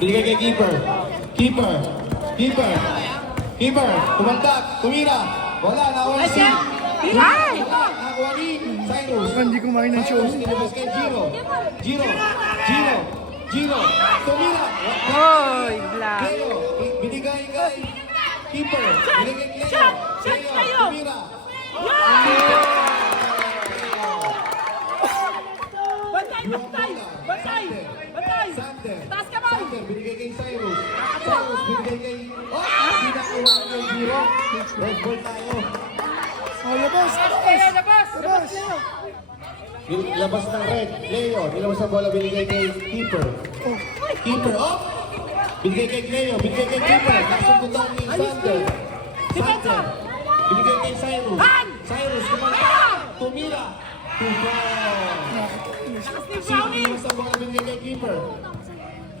Binigay kay keeper. Keeper. Keeper. Keeper. Tumantak. Tumira. Wala. Nakuha si... Ay! Nakuha ni Cyrus. Hindi kumain ng show. Cyrus. Tinabas kay Giro. Giro. Giro. Giro. Tumira. Hoy, black. Cleo. Binigay kay keeper. Binigay kay Cleo. Cleo. Tumira. Bantay! Bantay! Bantay! Bantay! Sander. Taas ka ba? Sander. Binigay kay Cyrus. Cyrus. Binigay kay... Oh! Pinakuha kay Giro. Red ball tayo. Oh, labas! Labas! Labas! Labas! Labas ng red. Leo, nilabas ang bola, binigay kay keeper. Keeper, oh! Binigay kay Leo, binigay kay keeper. Kasundutan ni Sander. Sander. Binigay kay Cyrus. Cyrus, kumanta. Tumira. Nilabas ang bola, binigay kay keeper.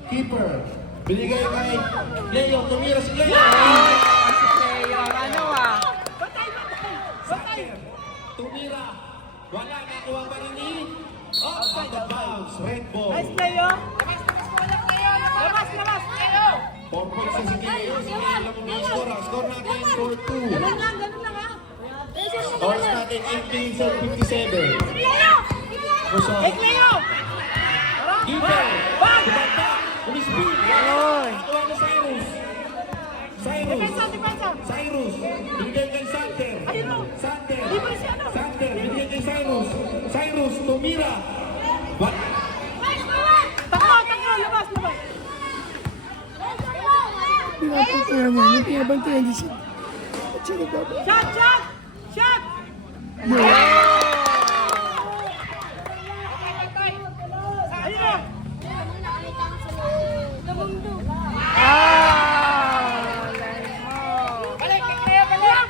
Keeper. Binigay kay Leo, tumira si Leo. Si Cleo, ano ah? Sander. Tumira. Wala, nakuha pa rin ni... Oh, out of bounds. Red ball. Nice play, oh! Labas! Labas! Leo! 4 points na si Cleo. Si Cleo lang ang may score. Ang score natin 4-2. Ganun lang, ha? Oras natin 8 minutes and 57. Leo! Musa. Hey, Leo! Keeper. Bang! Kumanta. Umispin. Oy. Nakuha na Cyrus. Cyrus. Depensa, depensa! Cyrus. Binigay kay Sander. Ayun, oh. Sander. Libre si ano? Sander. Binigay kay Cyrus. Cyrus. Tumira. What? Takbo! Takbo! Labas! Labas! Pinabantayan niya. Yung pinabantayan niya siya. At siya nagbabantayan. Shot! Shot! Shot! Ayun, oh! Ah! Lay mo. Balik! Leo! Balik!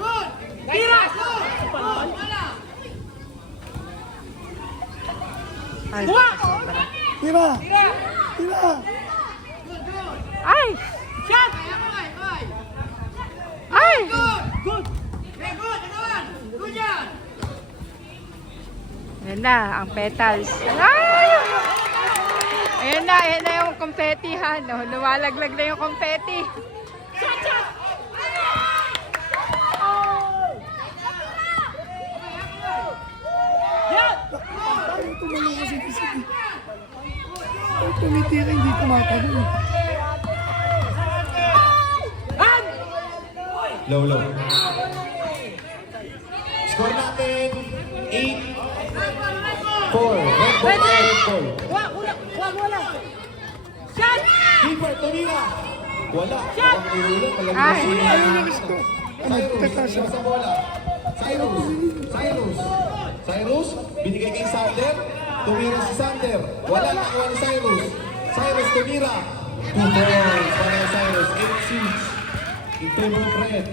Good! Tira! Ay, Buwa! Tira! Tira! Tira! ay! Shot! Ay! Good! Good! Very good! Agawan! Good yan! Ayan na, ang petals. Ay! Ayan na yung confettihan. Oh, lumalaglag na yung confetti. Shot! Shot! Yan! Ayaw tumalong kasi kasi. Ay, tumitira, hindi tumatalo. Han! Low, low. Score natin 8-4. Red ball. Red ball. Wala! Shot! Keeper, tumira! Wala. Shot! Ang ulo, palagi Ay. si... Ayaw na gusto. Ano, Cyrus, teka siya. sa bola. Cyrus, Cyrus. Cyrus, binigay kay Sander. Tumira si Sander. Wala, nakuha ni Cyrus. Cyrus, tumira. 2 points para kay Cyrus. 8-6. In favor of red.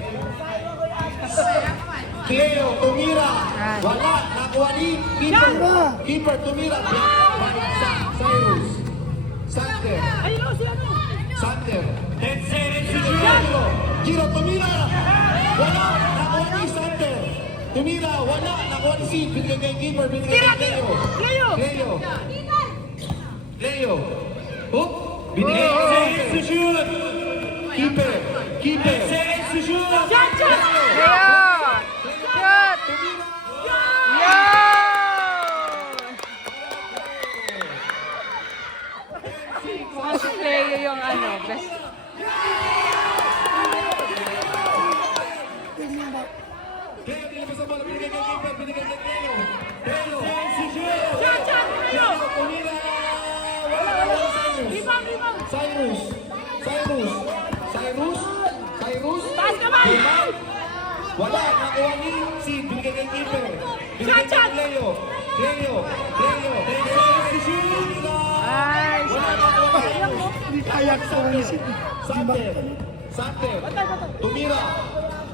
Cleo, tumira. Wala, nakuha ni Keeper. Keeper, tumira. Cyrus. Sander. Ayun o, si ano? Sander. 10 seconds to Giro. Giro, tumira. Wala, nakuha ni Sander. Tumira, wala, nakuha ni si. Binigay kay keeper, binigay kay Leo. Leo! Leo. Leo. Oh, binigay kay to shoot. Keeper. Keeper. To shoot. Shot! Shot! Leo! Shot! Yo! Mukhang si Cleo yung ano, best. Leo, nilabas ang bola, binigay kay keeper, binigay kay Leo. Leo. To shoot. Shot! Shot! Leo! Tumira. Wala, Cyrus. Rebound! Rebound! Cyrus. Cyrus. Cyrus. Cyrus. Taas kamay! Rebound. Wala, nakuha ni si binigay kay keeper. Binigay kay Shot! Leo. Leo. Leo. Cyrus to shoot. Ay, Wala, nakuha ni Hindi kaya sa wala siya. Sander. Sander. Tumira.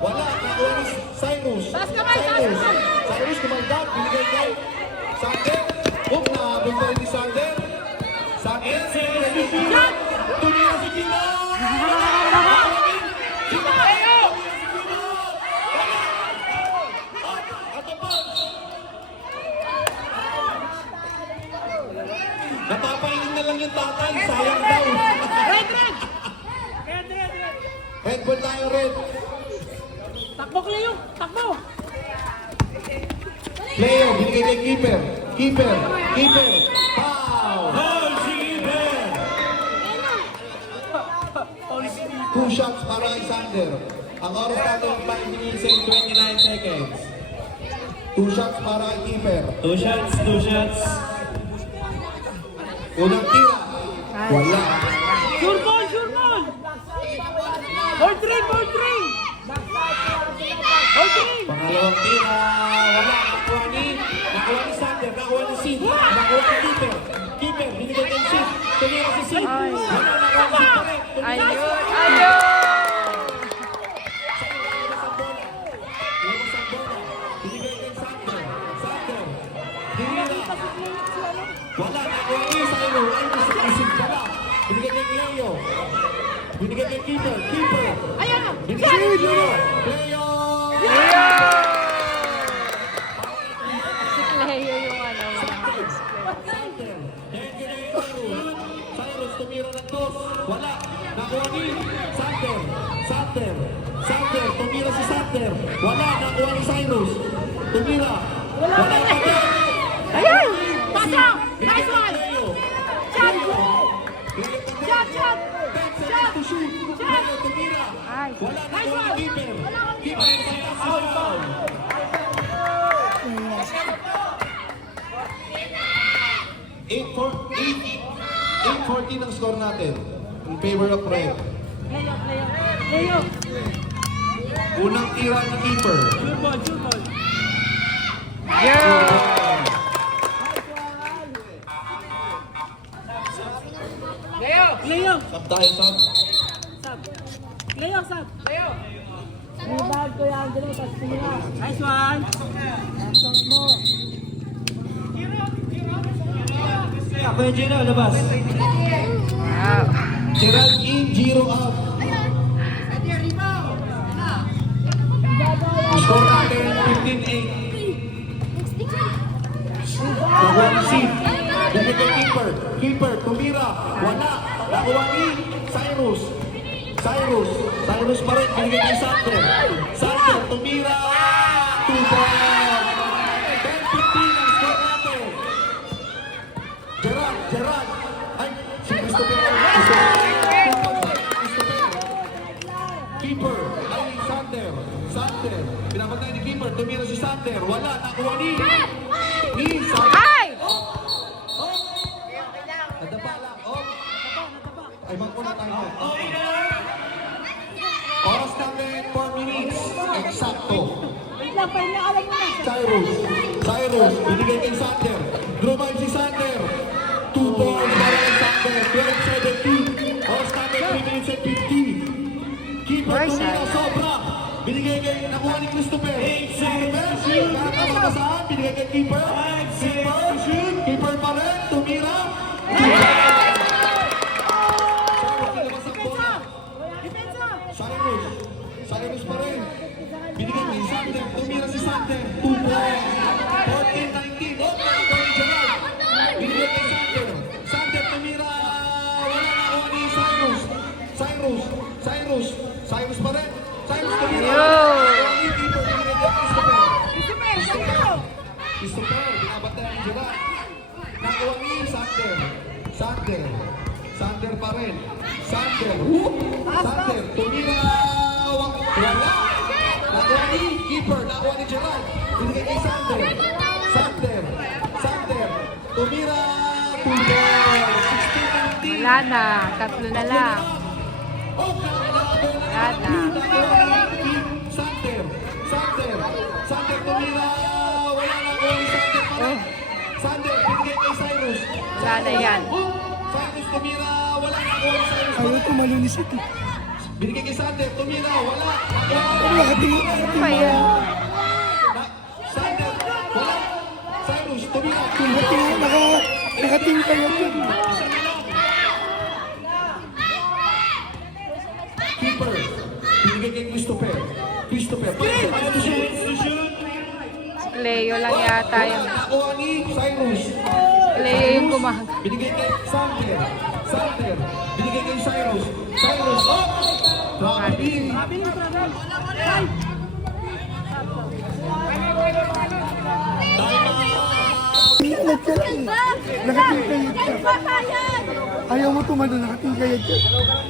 Wala, nakuha ni Cyrus. Taas kamay! Taas Cyrus. kamay! Cyrus kumandag. Binigay kay Sander. Oop, nahabol pa rin ni Sander. Sander. Shot! Tumira si Gino. Napapainin na lang yung tatay. Sayang daw. Red, red! Red ball tayo, red. Takbo, Cleo! Takbo! Leo, binigay kay keeper. Keeper. Foul! Foul si keeper! 2 shots para kay Sander. Ang oras natin 5 minutes and 29 seconds. 2 shots para kay keeper. 2 shots. Unang tira. Wala. Sure ball! Sure ball! Ball 3! Ball 3! Ball 3! Pangalawang tira. Wala. Nakuha ni Sander. Nakuha ni Sid. Nakuha ni keeper. Keeper, binigay kay Sid. Tumira si Sid. Ay. Wala. Nakuha si Sid pa rin. Tumira si Ayun, Sid. ayun! Labas ang bola. Binigay kay Sander. Tumira. Wala. Nakuha ni Sander. Ay, Sid pala. Binigay kay Cleo. Binigay kay keeper. Ayan! Binigay kay Cleo. Cleo! Leo! Si Cleo yung ano. Cyrus tumira ng dos. Wala. Nakuha ni Sander. Tumira si Sander. Wala. Nakuha ni Cyrus. Tumira. Wala pa rin. Ayun! Pasok! Nice one! Leo. Shot! Leo pa rin. Shot! Shot! 10 seconds to shoot. Leo tumira. Ay. Wala. Nakuha ni keeper. Keeper sa foul. 8-14 ang score natin in favor of red. Leo! Unang tira ni keeper. Yeah! Leo! Sab tayo, sab. Leo, sab! Leo! Bag ko yan, dito sa tingin. Nice one! Shot mo! Kuya Gino, labas. Wow! Gerald in, 0 out. Score natin 15-8. Nakuha ni Sid. Bigay kay keeper. Keeper, tumira. Wala. Nakuha ni Cyrus. Cyrus pa rin. Bigay kay Sander. Sander, tumira. 2 points. 10-15 ang score natin. Gerald. Ay, si Christopher. Keeper, ay Sander. Pinapatay ni keeper. Tumira si Sander. Wala. Nakuha ni Sander. Ay! Nadapa lang. Ay, magpuna tayo. Oras natin 4 minutes. Eksakto. Wait lang, alam mo na! Cyrus, binigay kay Sander. Drumay si Sander. 2 balls para kay Sander. 12-17. Oras natin 3 minutes and 50. Keeper, Nice, tumira sobra. Binigay kay, nakuha ni Christopher. Nakakabasaan, binigay kay keeper. Keeper pa rin, tumira. Cyrus pa rin. Binigay kay Sander. Tumira si Sander. 2 points. 14-19. Nakuha ni Gerald. Binigay kay Sander. Sander tumira. Wala nakuha ni Cyrus. Cyrus pa rin. Cyrus tumira. Nakuha ni keeper. Binigay kay Christopher. Christopher. Binabantay ni Gerald. Nakuha ni Sander. Sander pa rin. Sander. Tumira. Wala. Nakuha ni keeper. Nakuha ni Gerald. Binigay kay Sander. Tumira. 2 balls. 16-19. Wala na. Tatlo na lang. Wala na. Sander, tumira. Wala na ko ni Sander pa rin. Sander, binigay kay Cyrus. Wala na yan. Cyrus, tumira. Wala na ko ni Cyrus. Ayaw ko malunis ito. Binigay kay Sander, tumira. Wala. Nakatingin. Ano ba yan? Sander, wala. Cyrus, tumira. Nakatingin kayo dyan. Keeper, binigay kay Christopher. Pass to shoot. Si Cleo lang yata yun. Nakuha ni Cyrus. Leo yung gumag. Binigay kay Sander. Sander. Binigay kay Cyrus. Cyrus. Oh! Robin. Tingkayad ka lang. Nakatingkayad ka. Ayaw mo tumalo, nakatingkayad ka.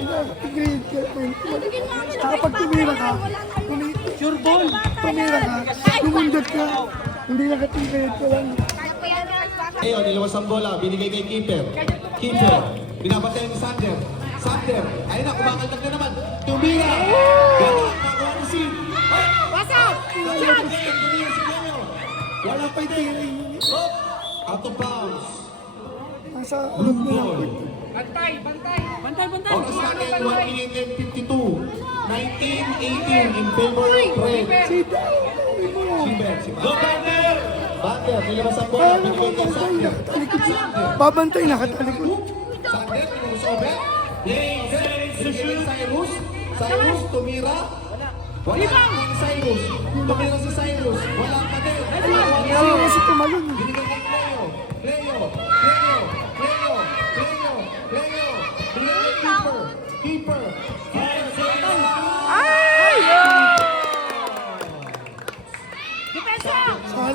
Nakatingkayad ka. Kapag tumira ka, Sure ball. tumira ka, lumundot ka. Hindi nakatingkayad ka lang. Ngayon, nilawas ang bola. Binigay kay Keeper. Keeper. Binabatay ni Sander. Sander. Ayun na, kumakaldag na naman. Tumira. Gala. Nakuha ni Sid. Wasak! Tumira si Cleo. Walang fighting. Oh! Out of bounds. Nasa harap na lang. Bantay. Oras natin, 1 minute and 52. 19-18 in favor of Red. Sida! Keeper. Si Bander. Bander. Nilabas ang bola. Binigay kay Sander. Babantay, nakatalikod. Sander. Pinus over. Binigay kay Cyrus. Cyrus. Tumira. Wala kang Cyrus. Tumira si Cyrus. Wala pa din. Ayaw kasi tumalon. Binigay kay Cleo. Cleo. Cleo. Cleo. Cleo. Cleo. Binigay kay Keeper. Keeper.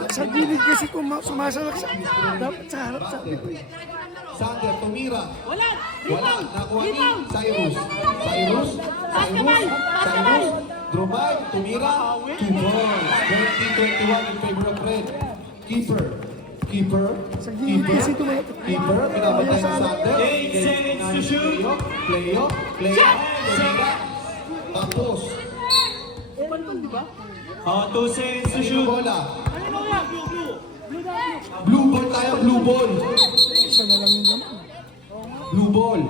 Sa gilid kasi sumasalak sa... Dapat sa harap sa likod. Sander. Tumira. Wala. Wala. Nakuha ni Cyrus. Cyrus. Cyrus. Cyrus. Drumay. Tumira. 2 balls. 20-21 in favor of Red. Keeper. Keeper. Sa gilid kasi tumalak. Keeper. Binabatay ni Sander. 8 seconds to shoot. Cleo. Cleo. Tumira. Tapos. Oh, 2 seconds to Sino shoot. bola? Blue ball tayo. Blue ball. Isa na lang yung laman. Blue ball.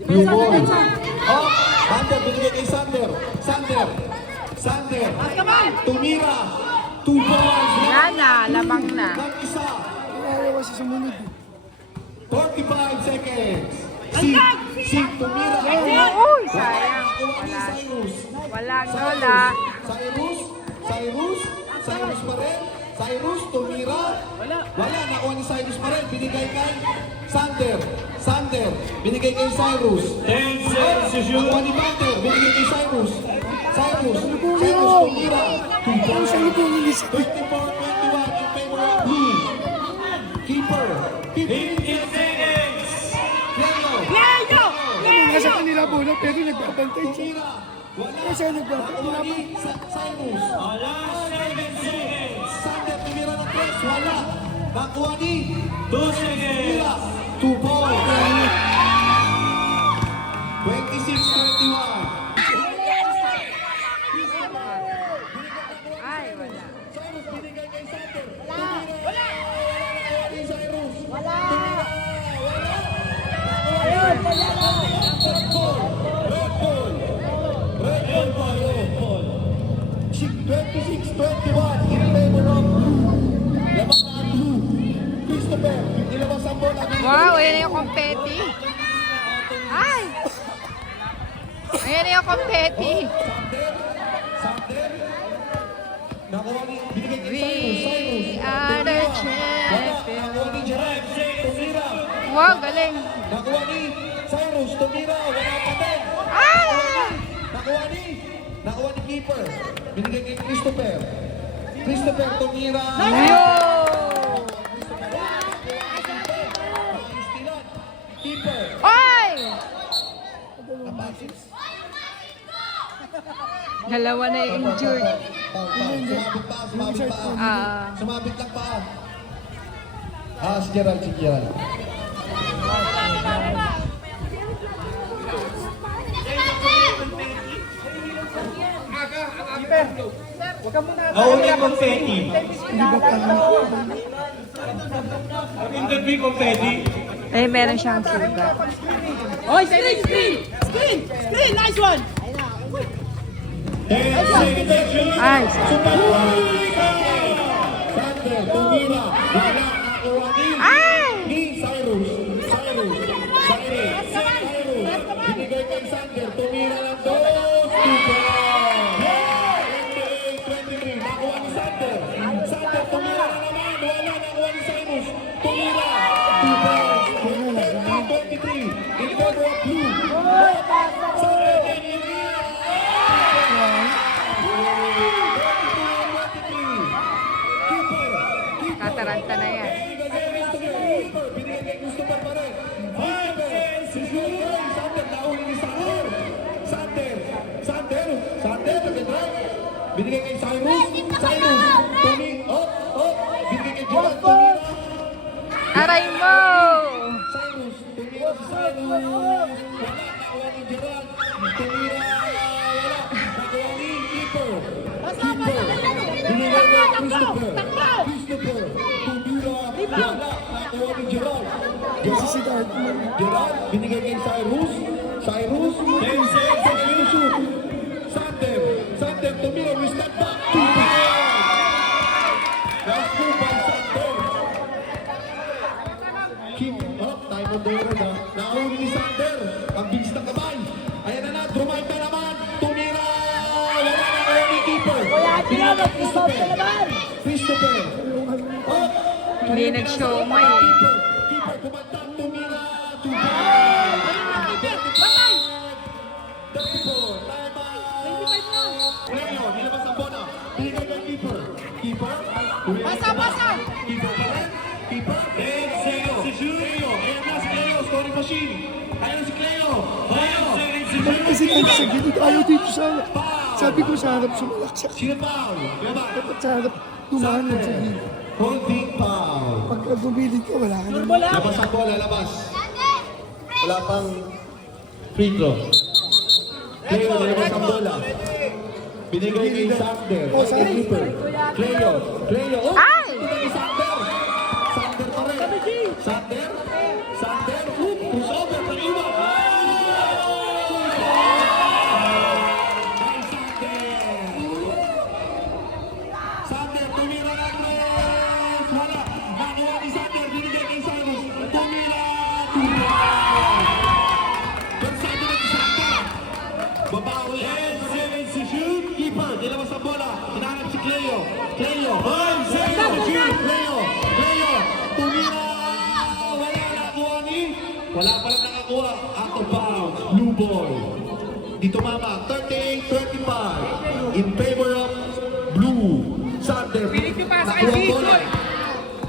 Blue ball. Oh, Sander, binigay kay Sander. Sander. Sander. Tumira. 2 balls. Yan na, labang na. Ng isa. Ayaw kasi sumunod. 45 seconds. Si Tumira. Uy, sayang. Nakuha ni Wala. Cyrus. Walang lola. Cyrus. Cyrus. Cyrus pa rin. Cyrus. Tumira. Wala. Nakuha ni Cyrus pa rin. Binigay kay Sander. Sander. Binigay kay Cyrus. 10 seconds to shoot. Nakuha ni Bander. Binigay kay Cyrus. Cyrus. Cyrus. Tumira. 2 Ang sa likod ni Lisa. 24-21 in favor of Blue. Keeper. 15 seconds. Cleo. Nasa kanila bola pero nagbabantay siya. Tumira. Wala. Kasi nagbabantay. Nakuha ni Cyrus. Oh, last 7 seconds. Sander. Tumira ng 3. Wala. Nakuha ni 2 seconds. Tumira. 2 balls. 26-21. Ay, wala. Cyrus binigay kay Sander. Wala. Nakuha ni Cyrus. Wala. Red ball. Red ball. 26-21 in favor of Blue. Labas na ang Blue. Christopher, nilabas ang bola. Wow, ayan na yung confetti. Ay! Ayan na yung confetti. Sander. Nakuha ni, binigay kay We Cyrus. are the Wala. champions. Nakuha ni Gerard. Tumira. Wow, galing. Nakuha ni Cyrus. Tumira. Wala pa din. Ah! Nakuha ni Keeper. Binigay kay Christopher. Christopher. Tumira. Yo! Keeper. Ay! Dalawa na yung injured. Sumabit pa. Sumabit pa. Ah. Sumabit lang pa. Si Gerald. Si Gerald. Nauna yung confetti. Hindi ba parang... Hindi ba confetti? Eh, meron siyang sugat. Oh, screen. Nice one. 10 seconds to shoot. Ay, Sander. Tumira. Wala. Nakuha Ay! ni Cyrus. Binigay kay Sander. Tumira ng 2. 28-23. Nakuha ni Sander. Sander, tumira na naman. Wala. Nakuha ni Cyrus. Aray mo! Cyrus, tumira si Cyrus. Wala, nakuha ni Gerald. Tumira, wala. Nakuha ni Keeper. Keeper. Binigay kay Christopher. Christopher. Tumira, wala. Nakuha ni Gerald. Gerald, binigay kay Cyrus. Cyrus, Sander. Sander, tumira, we step back. Nice move by Sander. Keep up, time on the road ha. Naahuli ni Sander. Ang bilis ng kamay. Ayan na, drive na naman. Tumira. Wala na ngayon ni Keeper. Christopher. Up. Hindi nag-show mo eh. Keeper. Keeper, kumantang tumira. Leo, nilabas ang bola. Binigay kay Keeper. Keeper. Pasa! Keeper pa rin. Keeper. Cleo. Cleo. Ayan na si Cleo. Scoring machine. Ayan na si Cleo. Bakit kasi kahit sa gilid, ayaw dito sa harap. Sabi ko sa harap, sumalaksak. Sino foul? Labas. Dapat sa harap, tumahan lang sa gilid. Holding foul. Pagka bumili ka, wala ka na. Labas ang bola, labas. Wala pang free throw. Cleo, nilabas ang bola. Binigay kay Sander. Kay Keeper. Cleo. Cleo. Oh! Ay! Ito ni Sander. Sander pa rin. Sander. Sander. Crossover. Pag-iwan. Kay Sander. Sander. Tumira na tres. Wala. Nakuha ni Sander. Binigay kay Cyrus. Tumira. Bersado na si Sander. Babawi. Keeper, nilabas ang bola. Hinahanap si Cleo. Cleo. Cleo. Tumira. Wala nakakuha ni. Wala palang nakakuha. Out of bounds. Blue ball. Dito mama. 38-25. In favor of blue. Sander. Nakuha ang bola.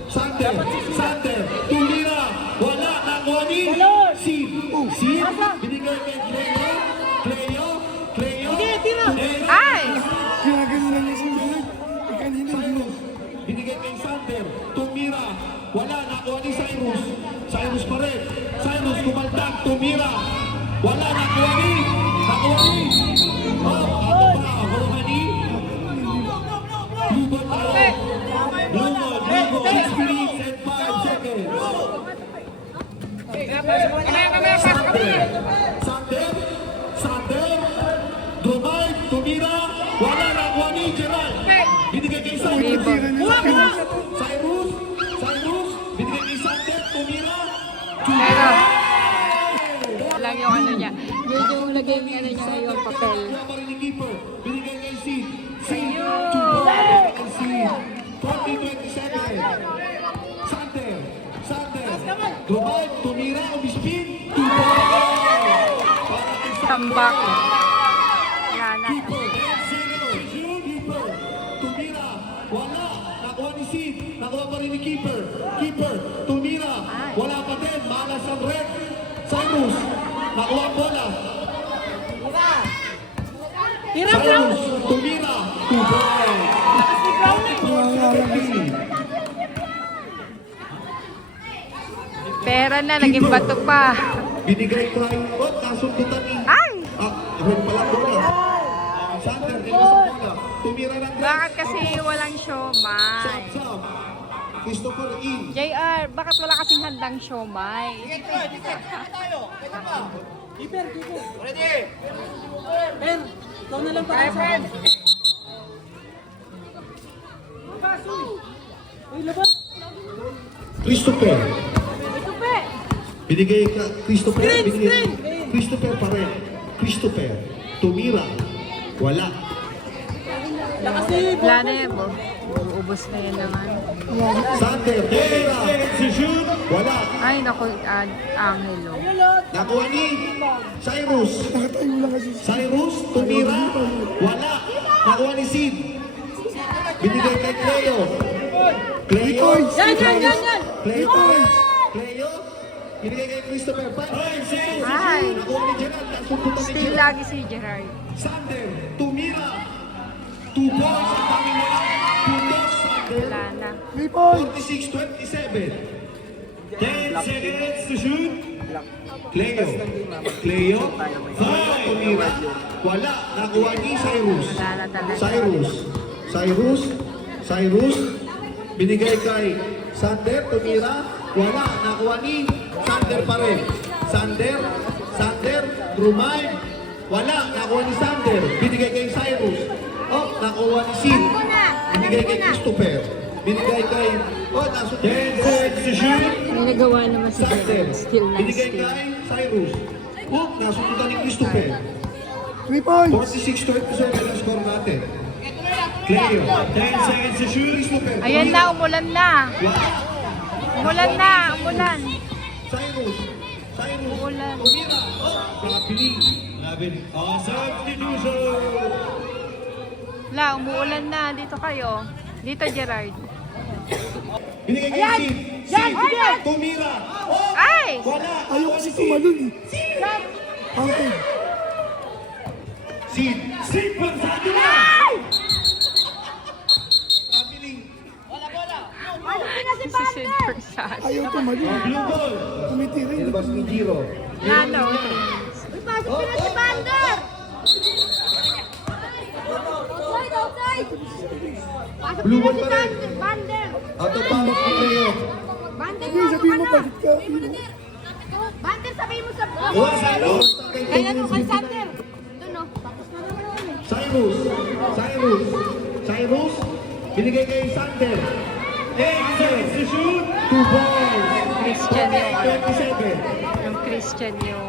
Sander. Tumira. Wala nakakuha ni. Sid. Binigay kay Cleo. Ay! Ginagano lang niya sa gilid. Eh, kanina, Cyrus, binigay kay Sander, tumira, wala, nakuha ni Cyrus. Cyrus pa rin. Cyrus kumaltag, tumira, wala, nakuha ni. Oh, ako pa, nakuha ni. Blue ball tayo. Blue ball, 6 minutes and 5 seconds. Sander, drive, tumira, wala, nakuha ni Gerald. Binigay kay Cyrus. Cyrus, binigay kay Sander, tumira. Pero, lang yung ano niya. Yung lagay yung ano niya yung papel. Wala pa rin ni Keeper. Binigay kay Sid. Ayun! 40-27. Sander, drive, tumira, umispin, Tambak. Nana. Keeper, tumira, wala, nakuha ni Sid, nakuha pa rin ni Keeper. Keeper, tumira, wala pa din, malas ang red. Cyrus, nakuha ang bola. Cyrus, tumira, 2 points. Pera na, naging bato pa. Binigay try, nasundutan ni. Ay! Red pala bola. Sander, nilabas ang bola. Tumira ng red. Bakit kasi walang showmai? Sam. Christopher in. JR, bakit wala kasing handang showmai? Ben, ikaw na lang para sa akin. Uy, labas. Christopher. Binigay ka, Christopher. Screen, Binigay. screen. Christopher pa rin. Christopher. Tumira. Wala. Lakas na yun. Wala na yan, bo. Uubos na yan naman. Sander. Tumira. Wala. Ay, naku, Angelo. Nakuha ni Cyrus. nakatayo lang kasi. Cyrus. Tumira. Wala. Nakuha ni Sid. Binigay kay Cleo. Cleo. Yan. Cleo. Binigay kay Christopher. 5 seconds. Ay. Nakuha ni Gerald. Nasundutan ni Still Gerald. lagi si Gerard. Sander, tumira. 2 points ang daming wala. Puntos, Sander. Wala na. 3 points. 46-27. 10 seconds to shoot. Cleo. Cleo. Tumira. Wala. Nakuha ni Cyrus. Wala na talaga. Cyrus. Cyrus. Cyrus. Binigay kay Sander. Tumira. Wala. Nakuha ni Sander pa rin. Sander. Sander. Rumay. Wala. Nakuha ni Sander. Binigay kay Cyrus. Oh, nakuha ni Sid. Binigay kay Christopher. Binigay kay... Oh, nasunod. 10 seconds to shoot. May nagawa naman si Sander. Jerry. Still lang, Binigay still. kay Cyrus. Oh, nasunod ni Christopher. 3 points. 46-27 ang score natin. Cleo. 10 seconds to shoot. Christopher. Ayan na, umulan na. Wala. Umulan na, umulan. Cyrus. Cyrus. Umulan. Tumira. Oh, napili. Substitution. Wala, umuulan na. Dito kayo. Dito, Gerard. Binigay kay Sid. Sid. Tumira. Oh, Ay! wala. Ayaw kasi tumalun eh. Okay. Sid. Sid Gonzaga na. Napili. Si Sid Persas. Ayaw tumalun. Blue ball. Tumitira. Ilabas ni Giro. Nano. Blue ball pa rin. Out of bounds ni Cleo. Hindi, sabihin mo bakit ka. Banter, sabihin mo sa... Oh, Cyrus. Kaya mo kay Sander. Doon o. Tapos na naman. Cyrus. Cyrus. Cyrus. Binigay kay Sander. 8 seconds to shoot. 2 balls. Christian yung, 27. yung Christian yung...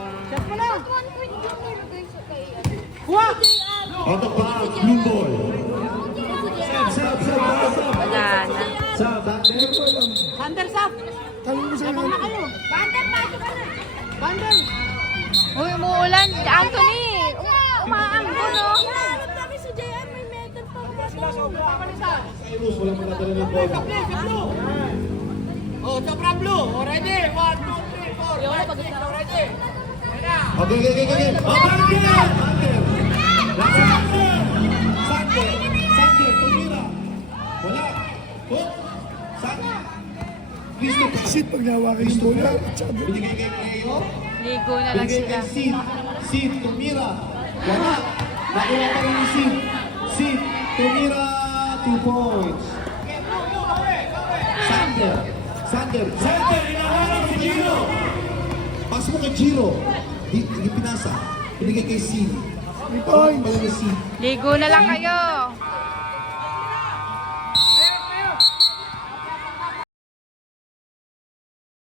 Out of bounds. Blue ball. Sub. Wala na. Sander. Sander, sap. Tanong mo sa Ano na kayo? Banter, pasok ka na. Banter. Uy, umuulan. Anthony! Umaanggo, no? Hanap namin si JM. May metal pa. Cyrus. Wala mo natala ng ball. Oh, sobra blue. Oh, ready. 1, 2, 3, 4. Yung wala pag-isa. Ready. Okay. Oh, Sander. Sander. Tumira. Wala. Oh. Sander. Christopher. Kasi pag nawakan yung bola, at saka Binigay kay Cleo. Ligo na lang Binigay sila. kay Sid. Sid, tumira. Wala. Nakuha pa rin ni Sid. Sid, tumira. 2 points. Sander. Center, hinahanap si Giro. Pas mo kay Giro. Hindi pinasa. Binigay kay Sid. 3 points. Pala ni Sid. Ligo na lang kayo.